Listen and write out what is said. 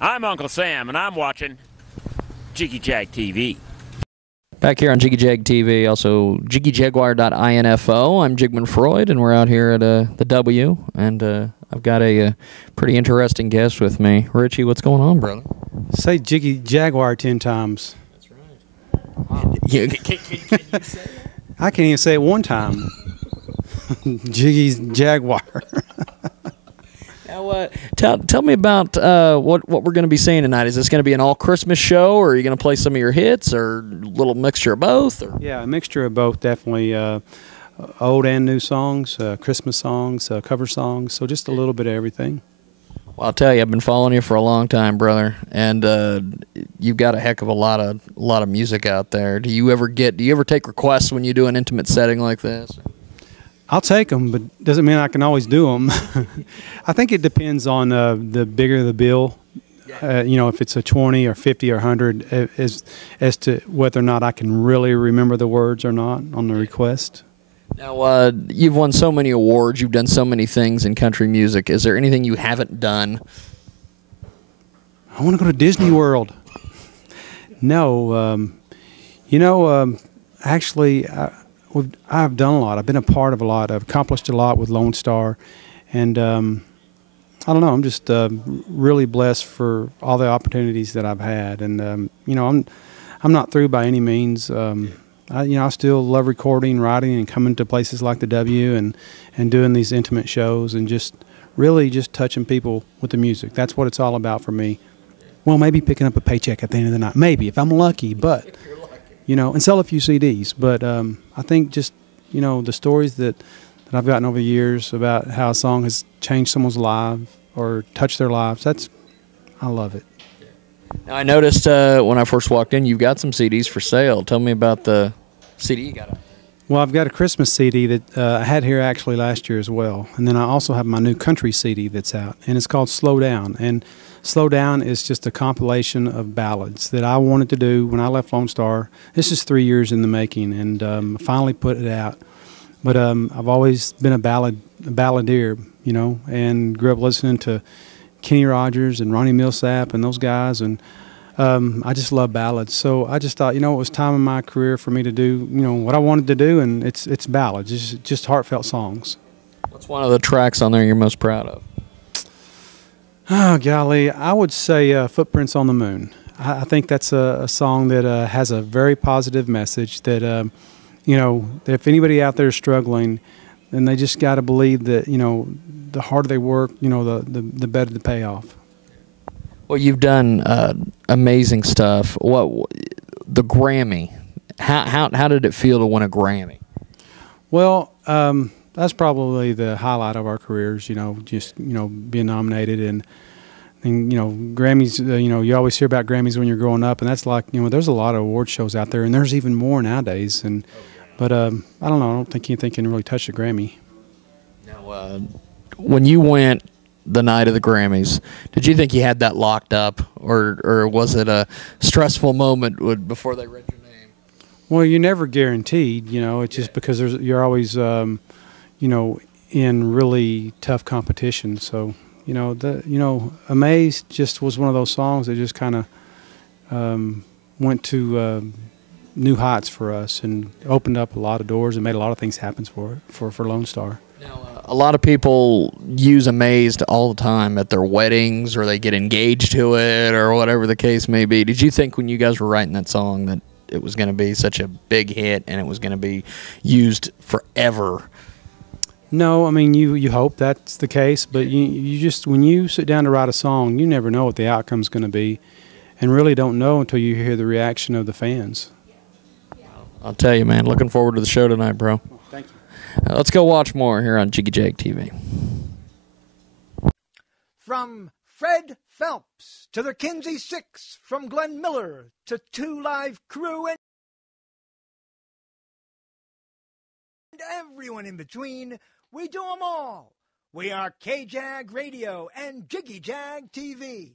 I'm Uncle Sam, and I'm watching Jiggy Jag TV. Back here on Jiggy Jag TV, also jiggyjaguar.info. I'm Jigman Freud, and we're out here at the W, and I've got a pretty interesting guest with me. Richie, what's going on, brother? Say Jiggy Jaguar 10 times. That's right. Wow. Can you say that? I can't even say it one time. Jiggy's Jaguar. Now, tell me about what we're going to be seeing tonight. Is this going to be an all-Christmas show, or are you going to play some of your hits, or a little mixture of both? Or? Yeah, a mixture of both, definitely. Old and new songs, Christmas songs, cover songs, so just a little bit of everything. Well, I'll tell you, I've been following you for a long time, brother, and you've got a heck of a lot of music out there. Do you ever take requests when you do an intimate setting like this? I'll take them, but doesn't mean I can always do them. I think it depends on the bigger the bill. If it's a 20 or 50 or 100, as to whether or not I can really remember the words or not on the request. Now, you've won so many awards. You've done so many things in country music. Is there anything you haven't done? I want to go to Disney World. No. Actually, I've done a lot. I've been a part of a lot. I've accomplished a lot with Lone Star. And I don't know. I'm just really blessed for all the opportunities that I've had. And, I'm not through by any means. I still love recording, writing, and coming to places like the W and doing these intimate shows and just really just touching people with the music. That's what it's all about for me. Well, maybe picking up a paycheck at the end of the night. Maybe, if I'm lucky. But, and sell a few CDs. But I think just, the stories that I've gotten over the years about how a song has changed someone's life or touched their lives, I love it. Now, I noticed when I first walked in, you've got some CDs for sale. Tell me about the CD you got. Well, I've got a Christmas CD that I had here actually last year as well. And then I also have my new country CD that's out, and it's called Slow Down. And Slow Down is just a compilation of ballads that I wanted to do when I left Lone Star. This is 3 years in the making, and I finally put it out. But I've always been a balladeer, and grew up listening to Kenny Rogers and Ronnie Millsap and those guys, and I just love ballads. So I just thought, it was time in my career for me to do, what I wanted to do, and it's ballads. It's just heartfelt songs. What's one of the tracks on there you're most proud of? Oh, golly, I would say Footprints on the Moon. I think that's a song that has a very positive message that, if anybody out there is struggling, then they just got to believe that, the harder they work, the better the payoff. Well, you've done amazing stuff. What the Grammy? How did it feel to win a Grammy? Well, that's probably the highlight of our careers. Being nominated and Grammys. You always hear about Grammys when you're growing up, and that's like there's a lot of award shows out there, and there's even more nowadays. But I don't know. I don't think anything can really touch a Grammy. Now, when you went the night of the Grammys, did you think you had that locked up, or was it a stressful moment before they read your name? Well, you're never guaranteed. It's just because you're always, in really tough competition. So, Amazed just was one of those songs that just kind of went to new heights for us and opened up a lot of doors and made a lot of things happen for Lone Star. Now, a lot of people use Amazed all the time at their weddings, or they get engaged to it, or whatever the case may be. Did you think when you guys were writing that song that it was going to be such a big hit and it was going to be used forever? No, I mean, you hope that's the case, but you just, when you sit down to write a song, you never know what the outcome's going to be, and really don't know until you hear the reaction of the fans. I'll tell you, man, looking forward to the show tonight, bro. Thank you. Let's go watch more here on Jiggy Jag TV. From Fred Phelps to the Kinsey Six, from Glenn Miller to Two Live Crew, and everyone in between, we do them all. We are KJAG Radio and Jiggy Jag TV.